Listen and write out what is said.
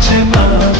Fatima.